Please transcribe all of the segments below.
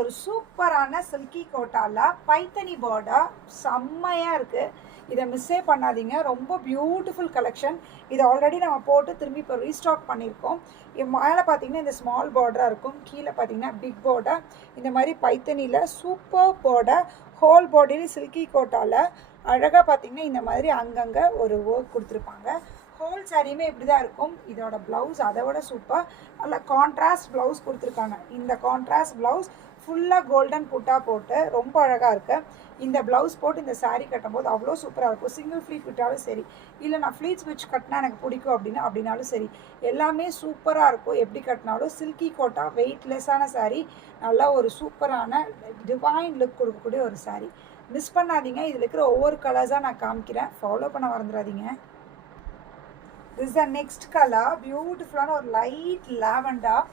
ஒரு சூப்பரான silky கோட்டால Paithani border செம்மையாக இருக்குது. இதை மிஸ்ஸே பண்ணாதீங்க. ரொம்ப பியூட்டிஃபுல் கலெக்ஷன். இதை ஆல்ரெடி நம்ம போட்டு திரும்பி இப்போ ரீஸ்டாக் பண்ணியிருக்கோம். மேலே பார்த்தீங்கன்னா இந்த ஸ்மால் பார்டராக இருக்கும், கீழே பார்த்தீங்கன்னா பிக் பார்டர். இந்த மாதிரி பைத்தனியில் சூப்பர் பார்டர், ஹோல் பாடியில் சில்கி கோட்டாவில் அழகாக பார்த்தீங்கன்னா இந்த மாதிரி அங்கங்கே ஒரு ஒர்க் கொடுத்துருப்பாங்க. ஹோல் சாரியுமே இப்படி தான் இருக்கும். இதோட ப்ளவுஸ் அதை விட சூப்பர், நல்ல கான்ட்ராஸ்ட் ப்ளவுஸ் கொடுத்துருக்காங்க. இந்த கான்ட்ராஸ்ட் ப்ளவுஸ் ஃபுல்லாக கோல்டன் புட்டா போட்டு ரொம்ப அழகாக இருக்குது. இந்த ப்ளவுஸ் போட்டு இந்த சாரீ கட்டும்போது அவ்வளோ சூப்பராக இருக்கும். சிங்கிள் ஃப்ளீட் விட்டாலும் சரி, இல்லை நான் ஃப்ளீட்ஸ் வச்சு கட்டினா எனக்கு பிடிக்கும் அப்படின்னாலும் சரி, எல்லாமே சூப்பராக இருக்கும். எப்படி கட்டினாலும் சில்கி கோட்டா வெயிட்லெஸ்ஸான சாரீ, நல்லா ஒரு சூப்பரான டிவைன் லுக் கொடுக்கக்கூடிய ஒரு சாரீ. மிஸ் பண்ணாதீங்க. இதில் இருக்கிற ஒவ்வொரு கலர்ஸாக நான் காமிக்கிறேன், ஃபாலோ பண்ண மறந்துடாதீங்க. திஸ் த நெக்ஸ்ட் கலர், பியூட்டிஃபுல்லான ஒரு லைட் லாவெண்டர்,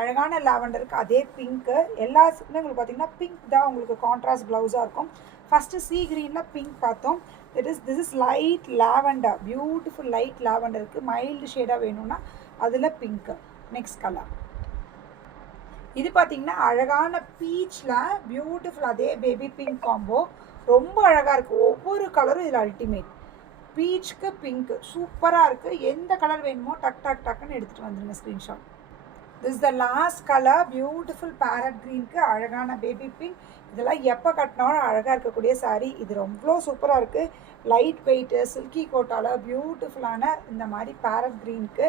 அழகான லாவெண்டருக்கு அதே பிங்க்கு. எல்லாத்துக்குமே உங்களுக்கு பார்த்தீங்கன்னா பிங்க் தான் உங்களுக்கு கான்ட்ராஸ்ட் ப்ளவுஸாக இருக்கும். ஃபஸ்ட்டு சீ க்ரீனில் பிங்க் பார்த்தோம். This is light lavender, beautiful light லாவெண்டருக்கு மைல்டு ஷேடாக வேணும்னா அதில் பிங்க்கு. நெக்ஸ்ட் கலர் இது பார்த்தீங்கன்னா அழகான பீச்சில் பியூட்டிஃபுல் அதே பேபி பிங்க் காம்போ, ரொம்ப அழகாக இருக்குது. ஒவ்வொரு கலரும் இதில் அல்டிமேட். பீச்சுக்கு பிங்க்கு சூப்பராக இருக்குது. எந்த கலர் வேணுமோ டக்குன்னு எடுத்துகிட்டு வந்துடுங்க screenshot. This the last colour, beautiful parrot க்ரீனுக்கு அழகான பேபி பிங்க். இதெல்லாம் எப்போ கட்டினாலும் அழகாக இருக்கக்கூடிய சாரீ. இது ரொம்ப சூப்பராக இருக்குது. லைட் வெயிட்டு சில்கி கோட்டாவில் பியூட்டிஃபுல்லான இந்த மாதிரி பேரட் க்ரீனுக்கு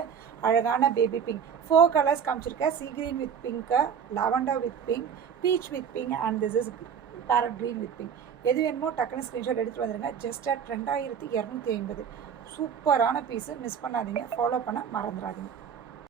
அழகான பேபி பிங்க். 4 கலர்ஸ் காமிச்சிருக்கேன். Sea green with pink, lavender with pink, peach with pink and this is parrot green with pink. எது வேணுமோ டக்குன்னு ஸ்க்ரீன்ஷாட் எடுத்துகிட்டு வந்துடுங்க. Just at 2250. சூப்பரான பீஸு, மிஸ் பண்ணாதீங்க. ஃபாலோ பண்ண மறந்துடாதீங்க.